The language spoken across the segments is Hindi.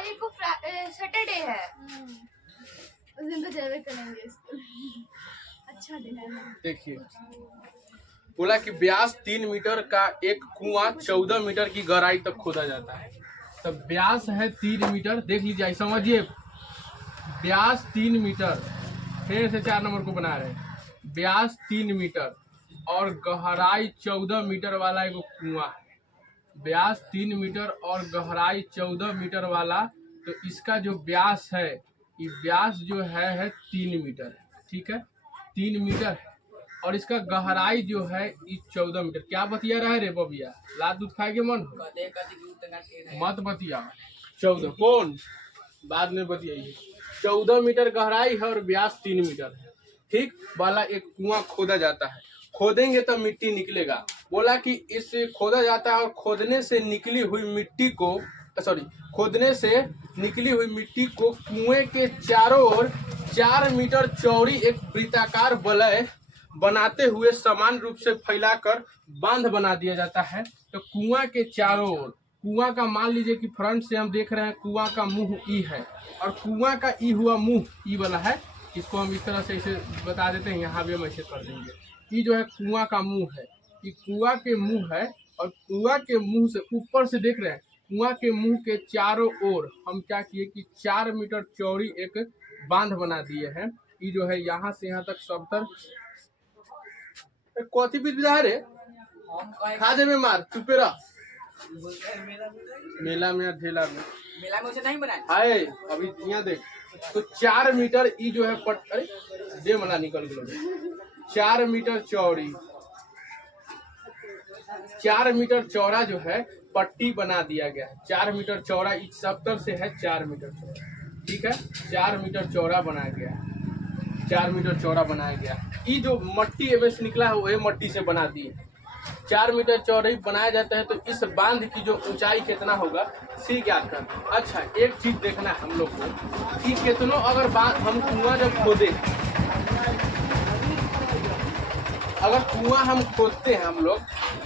तारीख को सैटरडे है, उस दिन तो जरूर करेंगे स्कूल। अच्छा दिन है। देखिए बोला कि व्यास 3 मीटर का एक कुआं 14 मीटर की गहराई तक खोदा जाता है। तो व्यास है 3 मीटर, देख लीजिए समझिए, व्यास 3 मीटर, फिर से 4 नंबर को बना रहे हैं। व्यास 3 मीटर और गहराई 14 मीटर वाला एक कुआं है। व्यास 3 मीटर और गहराई 14 मीटर वाला, तो इसका जो व्यास है, ये व्यास जो है 3 मीटर है। ठीक है, 3 मीटर है और इसका गहराई जो है ये 14 मीटर। क्या बतिया रहा है रे बबिया, लात दूध खाए के मन मत बतिया। 14 कौन बाद में बतियाइए। 14 मीटर गहराई है और व्यास 3 मीटर है। ठीक वाला एक कुआं खोदा जाता है। खोदेंगे तो मिट्टी निकलेगा। बोला कि इससे खोदा जाता है और खोदने से निकली हुई मिट्टी को खोदने से निकली हुई मिट्टी को कुएं के चारों ओर 4 मीटर चौड़ी एक वृत्ताकार वलय बनाते हुए समान रूप से फैलाकर बांध बना दिया जाता है। तो कुआं के चारों ओर, कुआं का मान लीजिए कि फ्रंट से हम देख रहे हैं, कुआं का मुंह ई है और कुआं का ई हुआ मुंह ई वाला है। इसको हम इस तरह से इसे बता देते हैं, यहाँ भी हम ऐसे कर देंगे। ये जो है कुआं का मुंह है, ये कुआं के मुंह है और कुआं के मुंह से ऊपर से देख रहे हैं, कुआं के मुंह के चारों ओर हम क्या किए कि 4 मीटर चौड़ी एक बांध बना दिए हैं। ये जो है यहाँ से यहाँ तक सबतर कथी विधा है रे, खा दे में मार, चुपे रह। मेला में ढेला में उसे नहीं बनाए हाय अभी यहाँ देख। तो 4 मीटर ई जो है अरे दे मना निकल गया। 4 मीटर चौड़ी, 4 मीटर चौड़ा जो है पट्टी बना दिया गया है। 4 मीटर चौड़ा इस सबतर से है 4 मीटर चौड़ा। ठीक है, 4 मीटर चौड़ा बनाया गया है, 4 मीटर चौड़ा बनाया गया। ये जो मट्टी एवं से निकला है वो मट्टी से बना दी है। 4 मीटर चौड़ाई बनाया जाता है। तो इस बांध की जो ऊंचाई कितना होगा सी ज्ञात करना। अच्छा एक चीज देखना है हम लोग को कि कितनों अगर हम कुआं जब खोदे, अगर कुआं हम खोदते हैं, हम लोग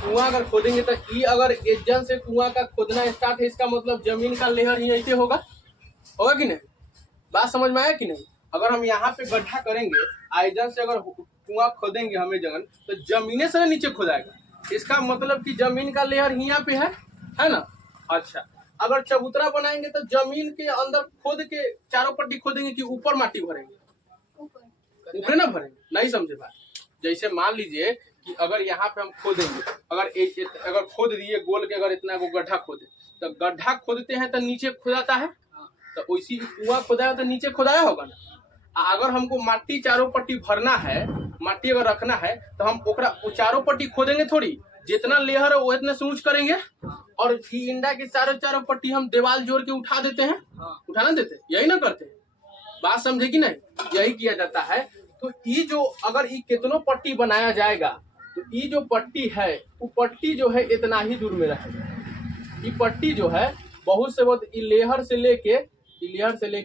कुआं अगर खोदेंगे तो ये अगर एजन से कुआं का खोदना स्टार्ट है, इसका मतलब जमीन का लेयर ही ऐसे होगा कि नहीं? बात समझ में आया कि नहीं? अगर हम यहाँ पे गड्ढा करेंगे, आइजन से अगर कुआं खोदेंगे हमें जगन, तो जमीने से नीचे खोदाएगा। इसका मतलब कि जमीन का लेयर यहाँ पे है ना। अच्छा अगर चबूतरा बनाएंगे तो जमीन के अंदर खोद के चारों पट्टी खोदेंगे कि ऊपर माटी भरेंगे? ऊपर ना भरेंगे, नहीं समझे बात। जैसे मान लीजिए कि अगर यहाँ पे हम खोदेंगे, अगर खोद दिए गोल के, अगर इतना को गड्ढा खोदे, तो गड्ढा खोदते हैं तो नीचे खोदाता है, तो वैसी कुआं खोदाया तो नीचे खोदाया होगा ना। अगर हमको माटी चारों पट्टी भरना है, माटी अगर रखना है, तो हम चारों पट्टी खोदेंगे थोड़ी, जितना लेयर है वो इतना से ऊंच करेंगे और इंडा के चारों पट्टी हम दीवार जोड़ के उठा देते हैं। उठाना देते, यही ना करते? बात समझे कि नहीं? यही किया जाता है। तो ये जो अगर ये कितनों पट्टी बनाया जाएगा, तो ये जो पट्टी है वो पट्टी जो है इतना ही दूर में रहेगा। ये पट्टी जो है बहुत से बहुत लेहर से लेके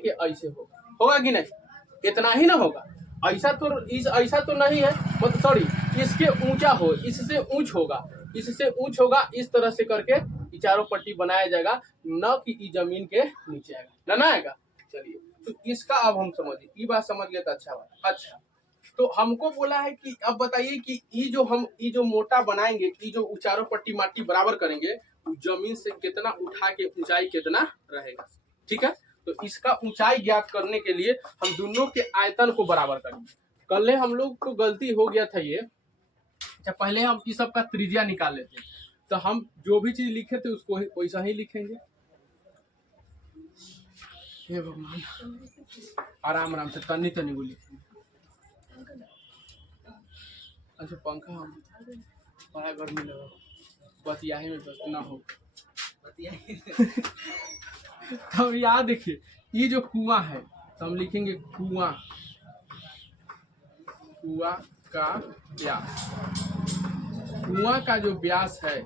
ऐसे होगा कि नहीं? इतना ही ना होगा, ऐसा तो नहीं है, मतलब सॉरी, इसके ऊंचा हो, इससे ऊंच होगा, इससे ऊंच होगा। इस तरह से करके ये चारों पट्टी बनाया जाएगा, न कि ये जमीन के नीचे आएगा, ना आएगा। चलिए तो इसका अब हम समझिए, ये बात समझ गए तो अच्छा बात। अच्छा तो हमको बोला है कि अब बताइए कि ये जो मोटा बनाएंगे, ये जो चारों पट्टी माटी बराबर करेंगे, जमीन से कितना उठा के ऊंचाई कितना रहेगा। ठीक है, तो इसका ऊंचाई ज्ञात करने के लिए हम दोनों के आयतन को बराबर करेंगे। कल हम लोग को गलती हो गया था ये। अच्छा पहले हम इस सब का त्रिज्या निकाल लेते हैं, तो हम जो भी चीज लिखे थे उसको वैसा ही लिखेंगे। हे भगवान, आराम से तनी को लिखेंगे। अच्छा पंखा हम बड़ा गर्मी लगा, बतियाही में बस ना हो। तो याद देखिए, ये जो कुआं है तो हम लिखेंगे कुआं का व्यास। कुआं का जो व्यास है,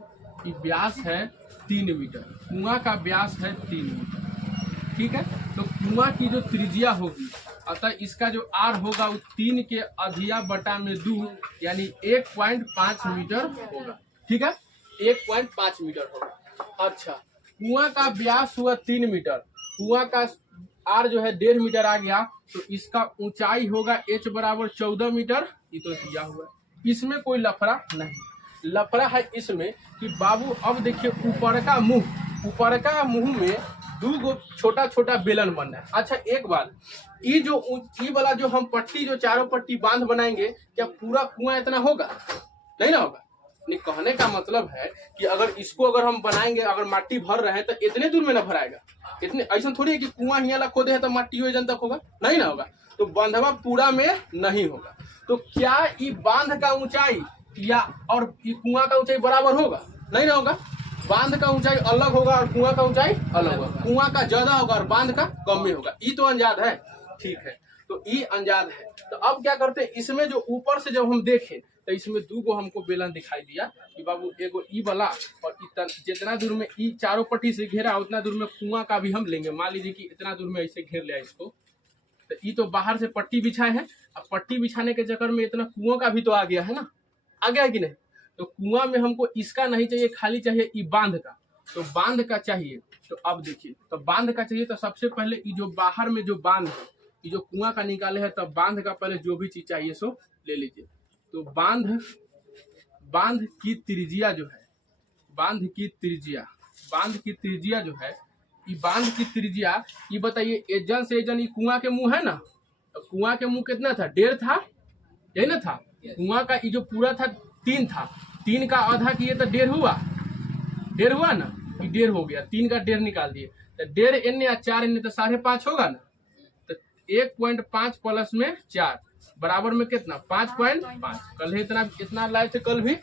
ये व्यास है 3 मीटर। कुआं का व्यास है 3 मीटर। ठीक है, तो कुआं की जो त्रिज्या होगी, अतः इसका जो आर होगा वो 3 के अधिया बटा में 2 यानी 1.5 मीटर होगा। ठीक है, 1.5 मीटर होगा। अच्छा कुआं का व्यास हुआ 3 मीटर कुआं का आर जो है 1.5 मीटर आ गया, तो इसका ऊंचाई होगा h बराबर 14 मीटर। ये तो दिया हुआ है, इसमें कोई लफड़ा नहीं। लफड़ा है इसमें कि बाबू अब देखिए ऊपर का मुंह में 2 गो छोटा छोटा बेलन बनना है। अच्छा एक बात, ये जो ई वाला जो हम पट्टी जो चारों पट्टी बांध बनाएंगे, क्या पूरा कुआं इतना होगा? नहीं ना होगा। नहीं, कहने का मतलब है कि अगर इसको अगर हम बनाएंगे, अगर माटी भर रहे हैं तो इतने दूर में ना भराएगा। इतने ऐसा थोड़ी है कि कुआं हियाँ ला खोदे है तो माटी हो जन तक होगा, नहीं ना होगा। तो बांधवा पूरा में नहीं होगा। तो क्या ये बांध का ऊंचाई या और ये कुआं का ऊंचाई बराबर होगा? नहीं ना होगा। बांध का ऊंचाई अलग होगा और कुआं का ऊंचाई अलग होगा। कुआं का ज्यादा होगा और बांध का कम में होगा। ये तो अंजाद है, ठीक है। तो ये अंजाद है। तो अब क्या करते हैं, इसमें जो ऊपर से जब हम देखें तो इसमें 2 गो हमको बेलन दिखाई दिया कि बाबू एगो ई वाला और जितना दूर में ई चारों पट्टी से घेरा उतना दूर में कुआं का भी हम लेंगे। मान लीजिए कि इतना दूर में ऐसे घेर लिया इसको, तो ये तो बाहर से पट्टी बिछाए हैं। अब पट्टी बिछाने के चक्कर में इतना कुआं का भी तो आ गया है ना, आ गया है कि नहीं? तो कुआं में हमको इसका नहीं चाहिए, खाली चाहिए ई बांध का। तो बांध का चाहिए, तो अब देखिए, तो बांध का चाहिए तो सबसे पहले ये जो बाहर में जो बांध है, ये जो कुआं का निकाले है, तब बांध का पहले जो भी चीज चाहिए सो ले लीजिए। तो बांध की त्रिज्या जो है, बांध की त्रिज्या जो है, ये बांध की त्रिज्या, ये बताइए एजन से एजन, ये कुआं के मुंह है ना, तो कुआं के मुंह कितना था? 1.5 था, यही ना था। कुआं का ये जो पूरा था 3 था, 3 का आधा किए तो 1.5 हुआ, 1.5 हुआ ना, ये 1.5 हो गया। 3 का 1.5 निकाल दिए तो 1.5 एन या 4 एन तो 5.5 होगा ना। तो 1.5 प्लस में 4 बराबर में कितना? 5.5। कल इतना लाए थे, कल भी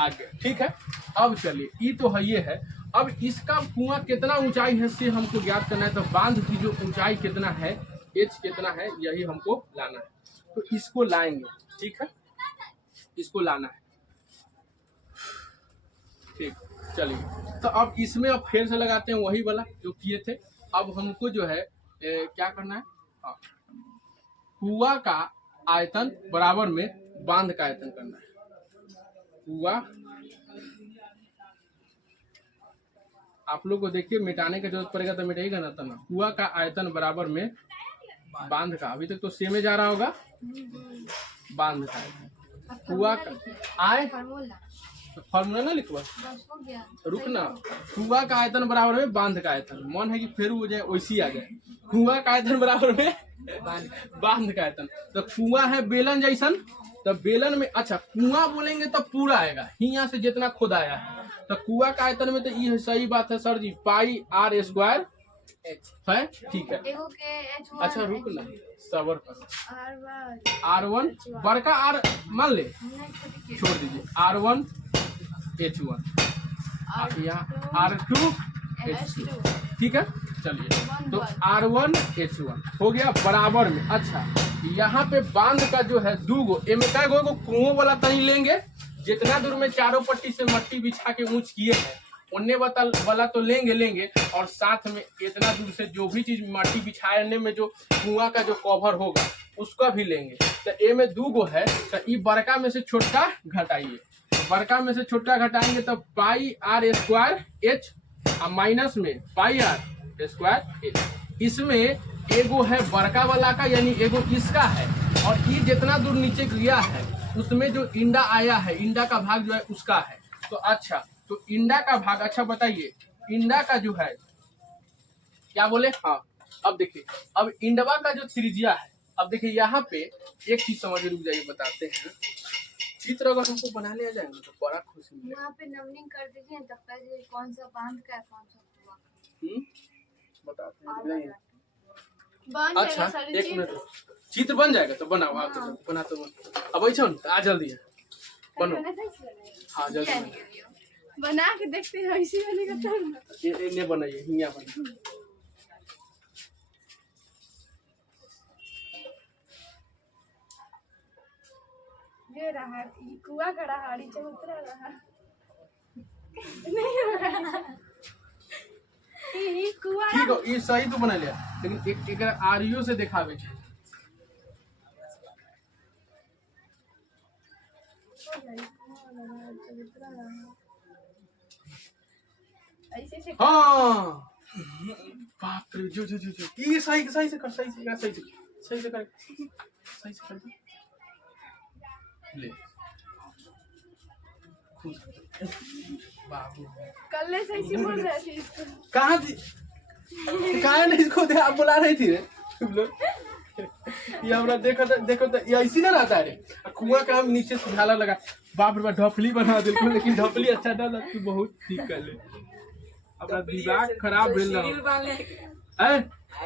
आ गया, ठीक है। अब चलिए, ये तो है, ये है। अब इसका कुआं कितना ऊंचाई है से हमको ज्ञात करना है। तो बांध की जो ऊंचाई कितना है, एच कितना है, यही हमको लाना है। तो इसको लाएंगे, ठीक है, इसको लाना है, ठीक। चलिए, तो अब इसमें अब फिर से लगाते हैं वही वाला जो किए थे। अब हमको जो है क्या करना है, हाँ, कुआं का आयतन बराबर में बांध का आयतन करना है। कुआं, आप लोग को देखिए मिटाने का जरूरत पड़ेगा तो मिटाइएगा ना, तना। कुआं का आयतन बराबर में बांध का, अभी तक तो सेम जा रहा होगा, बांध का आयतन। कुआं का आय, फॉर्मूला ना लिखवा, रुकना। कुआं का आयतन बराबर में बांध का आयतन, मन है कि फिर हो जाए वैसी आ जाए। कुआं का आयतन बराबर में बांध का आयतन। तो कुआं है बेलन जैसन, तो बेलन में, अच्छा कुआं बोलेंगे तो पूरा आएगा, यहाँ से जितना खोदाया है। तो कुआं का आयतन में तो ये सही बात है सर जी, पाई आर स्क्वायर है, ठीक है। अच्छा रुक ना, सबर कर। R1 बड़का आर मान ले, छोड़ दीजिए, R1 H1, यहाँ R2 H2, ठीक है। चलिए, तो R1 H1 हो गया बराबर में। अच्छा, यहाँ पे बांध का जो है 2 गो, एमे कै गो कुओं वाला तनी लेंगे, जितना दूर में चारों पट्टी से मट्टी बिछा के ऊंच किए हैं उन्ने वाला तो लेंगे, और साथ में इतना दूर से जो भी चीज मट्टी बिछाने में जो कुआं का जो कवर होगा उसका भी लेंगे। तो ए में 2 गो है, तो ये बड़का में से छोटा घटाइए। बड़का में से छोटा घटाएंगे तो पाई आर स्क्वायर एच माइनस में पाई आर स्क्वायर एच। इसमें एगो है बड़का वाला का, यानी एगो इसका है, और ये जितना दूर नीचे गया है उसमें जो इंडा आया है, इंडा का भाग जो है उसका है। तो अच्छा, तो इंडा का भाग, अच्छा बताइए इंडा का जो है क्या बोले, हाँ। अब देखिए, अब इंडवा का जो त्रिज्या है, अब देखिए यहाँ पे एक चीज समझ, रुक जाइए बताते हैं। चित्र अगर हमको बना लिया जाएगा तो बड़ा खुशी मिलेगा। यहाँ पे नमनिंग कर दीजिए, तब तक कौन सा बांध का है कौन सा कुआं, बताते हैं। बन अच्छा जाएगा, एक मिनट, चित्र बन जाएगा तो बनाओ, आप तो बना तो अब ऐसा आ जल्दी है, बनो, हाँ जल्दी बना के देखते हैं ऐसे बनेगा तब ना। ये बनाइए, हिया बनाइए। ये रहा कुआं का रहा, नीचे उतरा रहा नहीं हो रहा। ये कुआं ठीक है, ये सही तो बना लिया, लेकिन एक आरियो से दिखावे छै। ऐसे से हाँ बाप रे जो ये सही सही से कर सही से कर सही से कर ले बाबू कल से ऐसे बोल रहे थे इसको। कहाँ थी कहाँ नहीं इसको आप बुला रही थी रे तुम लोग ये हमरा देखो तो ये ऐसी ना रहता है रे कुआं का हम नीचे से झाला लगा बाप रे ढपली बना दिल लेकिन ढपली अच्छा ना लगती बहुत ठीक कर ले अपना दिमाग खराब भेल रहा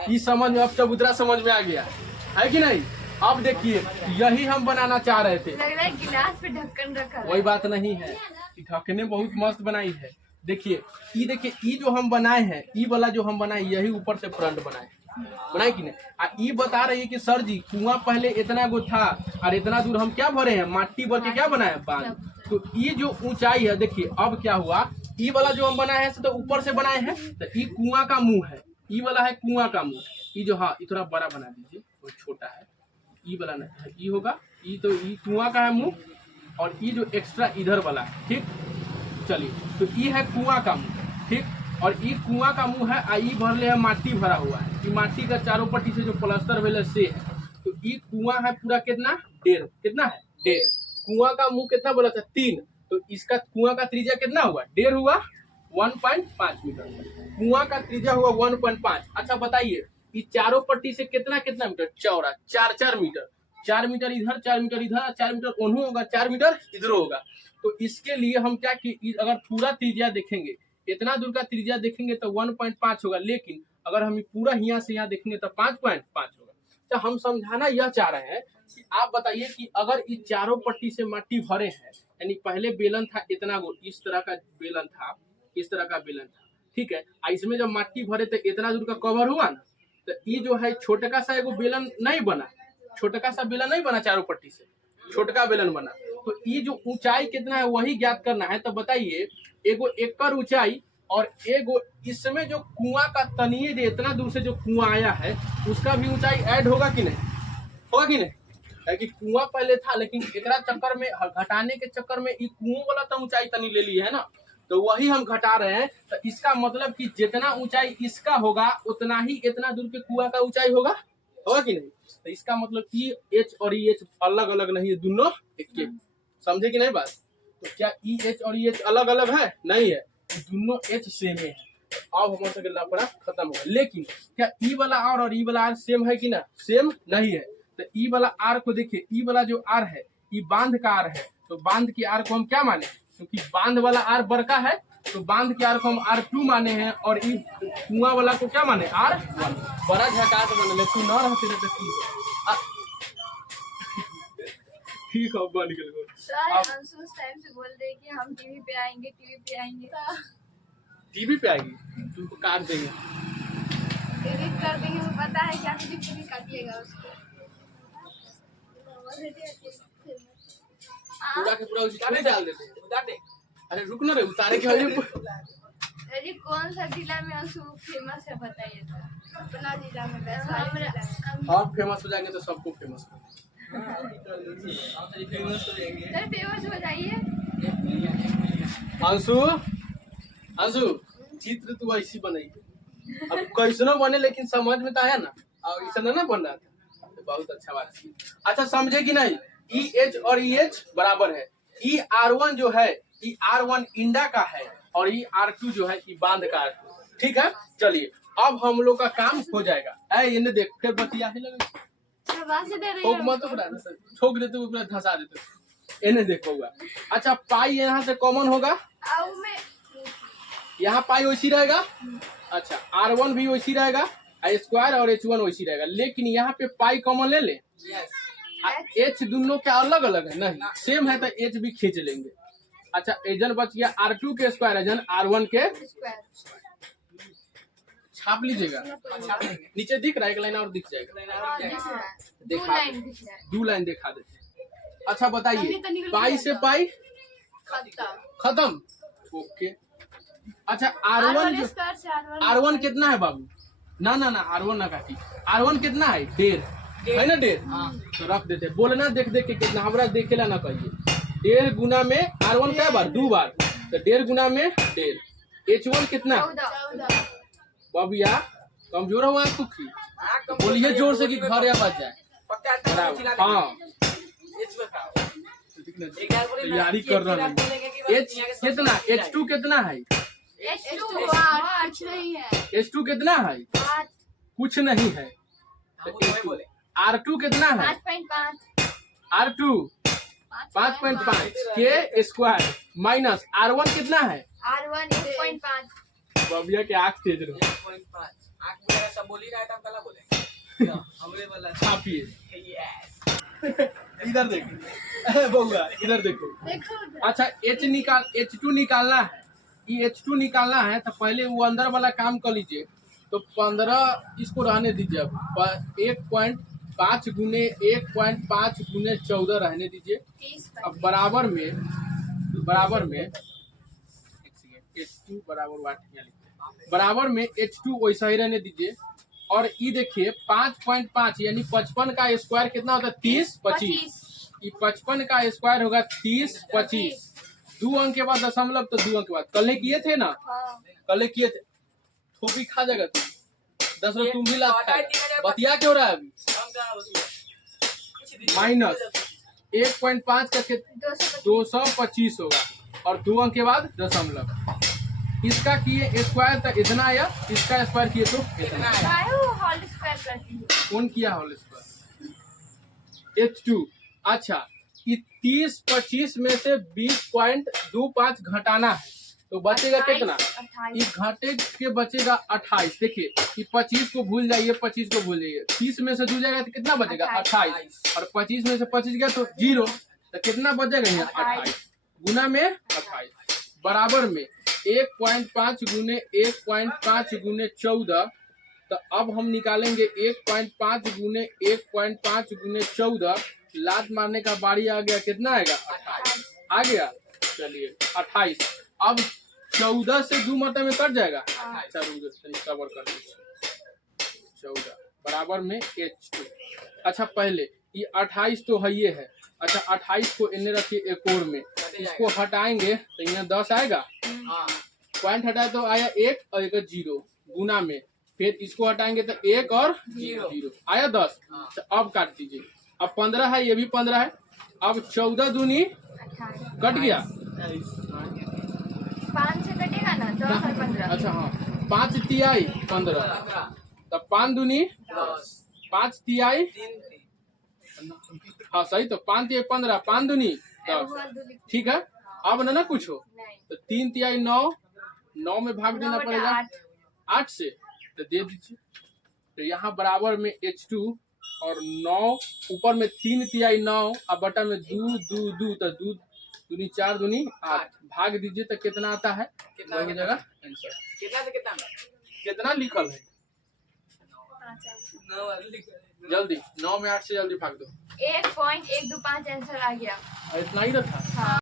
ये समझ में अब चबूतरा समझ में आ गया है कि नहीं। अब देखिए यही हम बनाना चाह रहे थे। लग रहा है गिलास पे ढक्कन रखा है। वही बात नहीं है, ढक्कने बहुत मस्त बनाई है। देखिए ये जो हम बनाए हैं ये वाला जो हम बनाए यही ऊपर से फ्रंट बनाए कि नहीं। ये बता रही है कि सर जी कुआं पहले इतना गो था और इतना दूर हम क्या भरे हैं माटी भर के क्या बनाए बांध। तो ये जो ऊंचाई है देखिए अब क्या हुआ ये वाला जो हम बनाए हैं तो ऊपर से बनाए हैं तो ये कुआं का मुंह है, ये वाला है कुआं का मुंह। ये जो हाँ ये थोड़ा बड़ा बना दीजिए वो छोटा है, ये वाला नहीं ये होगा ये तो ये कुआं का है मुंह और ये जो एक्स्ट्रा इधर वाला है ठीक। चलिए तो ये है कुआं का मुंह ठीक और ये कुआं का मुंह है आई भरले है माटी भरा हुआ है। ये माटी का चारों पट्टी से जो प्लास्टर वेले से है तो ये कुआं है पूरा कितना 1.5 कितना है 1.5। कुआं का मुंह कितना बोला था 3 तो इसका कुआं का त्रिज्या कितना हुआ 1.5 हुआ 1.5 मीटर। कुआं का त्रिज्या हुआ 1.5। अच्छा बताइए ये चारों पट्टी से कितना कितना मीटर चौड़ा 4 मीटर, 4 मीटर इधर 4 मीटर इधर 4 मीटर ओनू होगा 4 मीटर इधर होगा। तो इसके लिए हम क्या कि अगर पूरा त्रिज्या देखेंगे इतना दूर का त्रिज्या देखेंगे तो 1.5 होगा, लेकिन अगर हम पूरा यहाँ से यहाँ देखेंगे तो 5.5 होगा। तो हम समझाना यह चाह रहे हैं कि आप बताइए कि अगर इस चारों पट्टी से माटी भरे हैं यानी पहले बेलन था इतना गो इस तरह का बेलन था इस तरह का बेलन था ठीक है। इसमें जब माटी भरे तो इतना दूर का कवर हुआ ना तो ये जो है छोटका सा एगो बेलन नहीं बना, छोटका सा बेलन नहीं बना चारों पट्टी से छोटका बेलन बना। तो ये जो ऊंचाई कितना है वही ज्ञात करना है। तो बताइए एगो एकड़ ऊंचाई और एगो इसमें जो कुआं का तनिए जो इतना दूर से जो कुआं आया है उसका भी ऊंचाई ऐड होगा कि नहीं होगा कि नहीं। है कि कुआं पहले था लेकिन एकरा चक्कर में घटाने के चक्कर में ये कुआं वाला तो ऊंचाई तनी ले ली है ना तो वही हम घटा रहे हैं। तो इसका मतलब कि जितना ऊंचाई इसका होगा उतना ही इतना दूर के कुआं का ऊंचाई होगा कि नहीं। तो इसका मतलब कि एच और ई एच अलग अलग नहीं है दोनों एक समझे कि नहीं बात। तो क्या ई एच और ई एच अलग अलग है नहीं है दोनों एच सेम है। अब हमारे सबके लफड़ा खत्म होगा। लेकिन क्या ई वाला आर और ई वाला आर सेम है कि ना सेम नहीं है। तो ई वाला आर को देखिए ई वाला जो आर है ये बांध का आर है तो बांध की आर को हम क्या माने क्योंकि बांध वाला आर बड़का है तो बांध के आर को हम R2 माने हैं और ई कुआं वाला को क्या माने R1। बड़ा झकास माने तू न रहते ठीक है बन गए। सर अंशु उस टाइम से बोल रहे कि हम टीवी पे आएंगे टीवी पे आएगी तुमको काट देंगे एडिट कर देंगे वो पता है क्या टीवी काटिएगा उसको पूरा के पूरा उतारे डाल देते उतार दे। अरे रुक ना रे उतारे के अरे कौन सा जिला में अंशु फेमस है बताइए तो अपना जिला में वैसा हम फेमस हो जाएंगे तो सबको फेमस सर फेमस हो जाइए। अंशु चित्र तू ऐसी बनाई अब कैसनो बने लेकिन समझ में तो आया ना और ऐसा ना बन रहा था तो बहुत अच्छा बात है। अच्छा समझे कि नहीं ई एच और ई एच बराबर है। ई R1 जो है ई R1 इंडा का है और ई R2 जो है ई बांध का R2 ठीक है। चलिए अब हम लोग का काम हो जाएगा। इन्हें देख फिर बतिया ही लगे ठोक मत ठोक देते पूरा धंसा देते इन्हें देखोगा। अच्छा पाई यहाँ से कॉमन होगा यहाँ पाई वैसी रहेगा। अच्छा R1 भी वैसी रहेगा स्क्वायर और H1 वैसी रहेगा लेकिन यहाँ पे पाई कॉमन ले ले एच दोनों क्या अलग अलग है नहीं सेम है तो एच भी खींच लेंगे। अच्छा एजन बच गया R2 के स्क्वायर एजन R1 के छाप लीजिएगा नीचे दिख रहा है एक लाइन और दिख जाएगा दिखा 2 लाइन दिखा देते। अच्छा बताइए पाई से पाई खत्म ओके। अच्छा R1 कितना है बाबू ना R1 ना काटी R1 कितना है 1.5 है ना 1.5 तो रख देते बोलना देख देख के कितना हमरा देखेला ना कहिए 1.5 गुना में R1 क्या बार 2 बार तो 1.5 गुना में 1.5 H1 कितना बबिया कमजोर हो आँख दुखी बोलिए जोर से कि घर या बच जाए बराबर हाँ तैयारी कर रहा है एच कितना H2 कितना है H2 नहीं है H2 कितना है कुछ नहीं है R2 कितना है 5.5 R2 5.5 के स्क्वायर माइनस R1 कितना है R1 1.5 बबिया के आँख तेज रहो सब बोल ही रहा है तो हम कला बोले हमरे वाला छापिए यस इधर देखो बउआ इधर देखो अच्छा H2 निकालना है ये H2 निकालना है तो पहले वो अंदर वाला काम कर लीजिए तो 15 इसको रहने दीजिए अब 1.5 गुने 1.5 गुने 14 रहने दीजिए 30 अब बराबर में H2 बराबर वाट यहाँ लिखते हैं बराबर में H2 वैसा ही रहने दीजिए और ये देखिए 5.5 यानी 55 का स्क्वायर कितना होता है 30 25 ये 55 का स्क्वायर होगा 30 25 2 अंक के बाद दशमलव तो 2 अंक के बाद कल किए थे ना कल किए थे थोपी खा जाएगा तुम 10 रुपये तुम भी ला बतिया क्यों रहा है अभी माइनस 1.5 का 225 होगा और 2 अंक के बाद दशमलव इसका किए स्क्वायर तो इतना आया इसका स्क्वायर किए तो इतना होल स्क्वायर करती है कौन किया होल स्क्वायर H2 अच्छा ये 30 25 में से 20.25 घटाना है तो बचेगा कितना ये घटे के बचेगा 28 देखिए ये 25 को भूल जाइए 25 को भूल जाइए 30 में से जुड़ जाएगा तो कितना बचेगा 28 और 25 में से 25 गया तो 0 तो कितना बचेगा यहाँ 28 गुना में 28 बराबर में 1.5 गुने 1.5 गुने 14 तो अब हम निकालेंगे 1.5 गुने 1.5 गुने 14 लात मारने का बारी आ गया कितना आएगा 28 आ गया चलिए 28 अब 14 से 2 मरतबे में कट जाएगा अच्छा सबर कर दीजिए 14 बराबर में H2 अच्छा पहले ये 28 तो है ये है अच्छा 28 को इन्हें रखिए एक और में इसको हटाएंगे तो यहाँ 10 आएगा पॉइंट हटाए तो आया 1 और एक 0 गुना में फिर इसको हटाएंगे तो 1 और 0 आया 10 तो अब काट दीजिए अब 15 है ये भी 15 है अब 14 दूनी कट गया 5 से कटेगा ना 10 और 15 अच्छा हाँ 5 तिहाई 15 तब 5 दूनी 5 तिहाई हाँ सही तो 5 तिहाई 15 5 दूनी 10 ठीक है अब ना कुछ हो तो 3 तिहाई 9 में भाग देना पड़ेगा 8 से तो दे दीजिए तो यहाँ बराबर में H2 और 9 ऊपर में 3 तिहाई 9 और बटा में 2 2 2 तो 2 दूनी 4 दूनी 8 भाग दीजिए तो कितना आता है वही जगह आंसर कितना से कितना लिखल है 9 जल्दी 9 में 8 से जल्दी भाग दो 1.125 आंसर आ गया इतना ही रखा हाँ